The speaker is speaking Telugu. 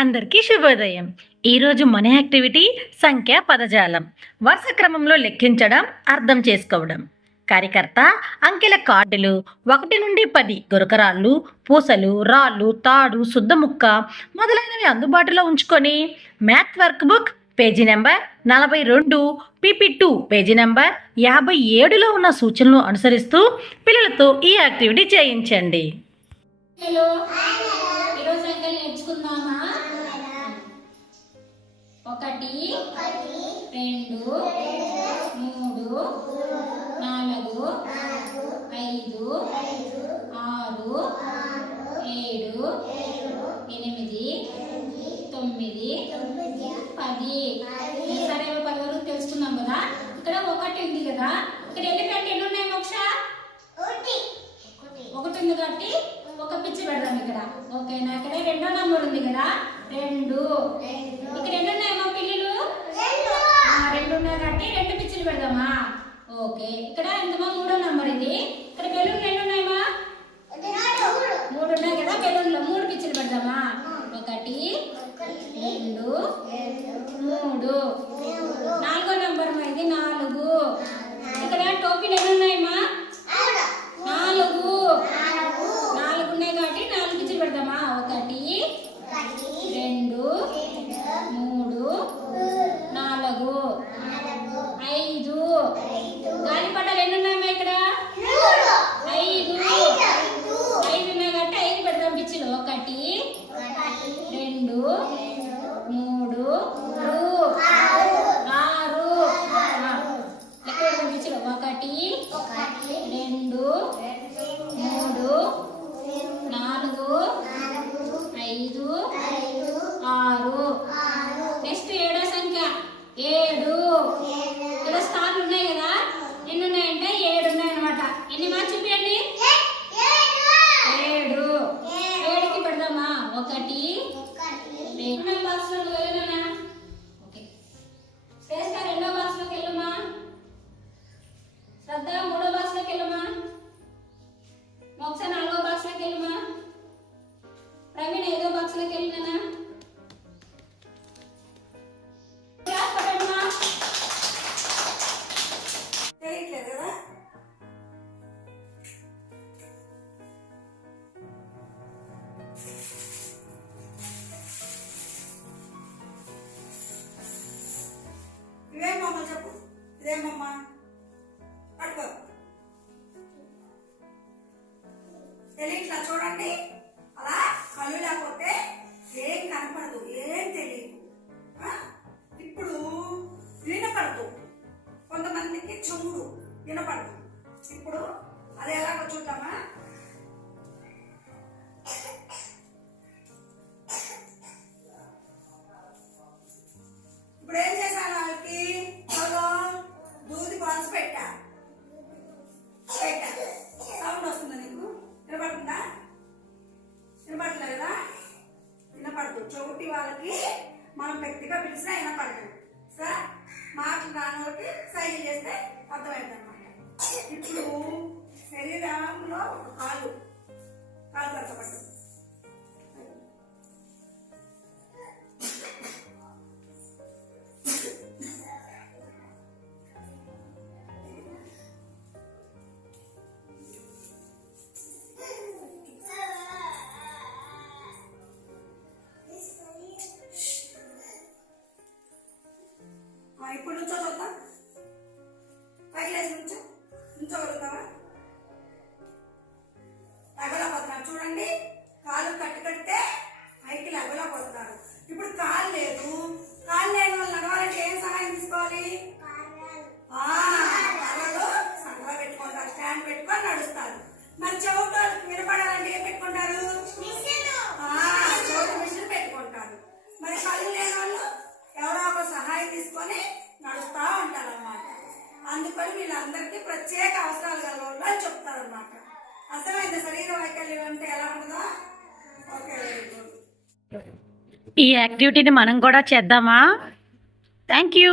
అందరికీ శుభోదయం. ఈరోజు మన యాక్టివిటీ సంఖ్యా పదజాలం. వరుస క్రమంలో లెక్కించడం, అర్థం చేసుకోవడం. కార్యకర్త అంకెల కార్డులు 1 నుండి 10 గురకరాళ్ళు, పూసలు, రాళ్ళు, తాడు, శుద్ధముక్క మొదలైనవి అందుబాటులో ఉంచుకొని math work book page number 42, PP2 page number 57లో ఉన్న సూచనలు అనుసరిస్తూ పిల్లలతో ఈ యాక్టివిటీ చేయించండి. హలో, ఈరోజు అంకెలు నేర్చుకుందామా? 1 2 3 4 5 6 7 8 9 10. సరే, 10 వరకు తెలుసుకున్నాం కదా. ఇక్కడ 1 ఉంది కదా. ఇక్కడ ఎలిఫెంట్ ఎన్ని ఉన్నాయి మోక్ష? 1 ఉంది కాబట్టి ఒక పిచ్చి పెడదాం ఇక్కడ. ఓకేనా? ఇక్కడ 2వ నంబర్ ఉంది కదా, 2. ఇక్కడ ఎన్ని ఉన్నాయమ్మా పిల్లలు? 2 ఉన్నాయి కాబట్టి 2 పిచ్చిలు పెడదామా? ఓకే. ఇక్కడ ఎంతమా? 3వ నంబర్ ఇది. ఇక్కడ బెలూన్లు ఎన్ని ఉన్నాయమ్మా? 3 ఉన్నాయి కదా. బెలూన్లో 3 పిచ్చిలు పెడదామా? 1 2 3. 4వ నంబర్ ఇది 4. ఇక్కడ టోపీలు ఎన్ని ఉన్నాయమ్మా? 4 ఉన్నాయి కాబట్టి 4 పిచ్చిలు పెడదామా? 1 2 3 4 5. గాలిపటాలు ఎన్ని ఉన్నాయమ్మా ఇక్కడ? 5 ఉన్నాయి కాబట్టి 5 పెడదాం పిచ్చిలు. 1 2 3 6 లెక్క పెడదాం పిచ్చిలు. 1 2 3 4 5 6. నెక్స్ట్ 7వ సంఖ్య 7. ఇలా స్టార్లు ఉన్నాయి కదా. ఎన్ని ఉన్నాయంటే 7 ఉన్నాయి అనమాట. ఎన్ని మా చూపించండి? 7. 7కి పెడదామా? 1 2 బాక్స్ లో వెళ్ళనా? ఓకే. శ్రేష్ఠ 2వ బాక్స్ లోకి వెళ్ళమా? శ్రద్ధ 3వ బాక్స్ లోకి వెళ్ళమా? మోక్ష 4వ బాక్స్ లోకి వెళ్ళమా? ప్రవీణ్ 5వ బాక్స్ లోకి వెళ్ళినా? ఇదేమమ్మా చెప్పు. ఇదేమమ్మా పట్టుకో. తెలియట్లా చూడండి. అలా కళ్ళు లేకపోతే ఏం కనపడదు, ఏం తెలియదు. ఇప్పుడు వినపడదు. కొంతమందికి చెవుడు వినపడదు. ఇప్పుడు అది ఎలాగో చూద్దామా? ఇప్పుడు ఏం చేశాను? వాళ్ళకి దూది బాల్స్ పెట్టా. సౌండ్ వస్తుందా నీకు? వినపడుతుందా? వినపడలేదు కదా. వినపడదు. చోటి వాళ్ళకి మనం గట్టిగా పిలిచినా వినపడదు. సార్ మాటలు రాని వాళ్ళకి సైన్ చేస్తే అర్థమైంది అనమాట. ఇప్పుడు శరీరంలో ఒక కాలు కలపడ్డు. ఇప్పుడు నుంచో చూద్దాం. పైకి లేచి నుంచోగలుగుతావా? ఎగలపోతున్నారు చూడండి. కాలు కట్టితే పైకి ఎగలపోతున్నారు. ఇప్పుడు కాలు లేదు. కాలు లేని వాళ్ళు నడవాలంటే ఏం సహాయం తీసుకోవాలి? కాళ్ళు సంకరా పెట్టుకుంటారు, స్టాండ్ పెట్టుకొని నడుస్తారు. మరి చెవుట వినపడాలంటే ఏం పెట్టుకుంటారు? చెవుట మిషన్ పెట్టుకుంటారు. మరి కళ్ళు లేని వాళ్ళు ఎవరో ఒక సహాయం తీసుకొని నడుస్తూ ఉంటారు అన్నమాట. అందుకని వీళ్ళందరికీ ప్రత్యేక అవసరాలు గల వాళ్ళు అని చెప్తారు అన్నమాట. అర్థమైంది? శరీర వైకల్యం అంటే ఎలా ఉంటుందా? Okay, very good. ఈ యాక్టివిటీని మనం కూడా చేద్దామా? Thank you.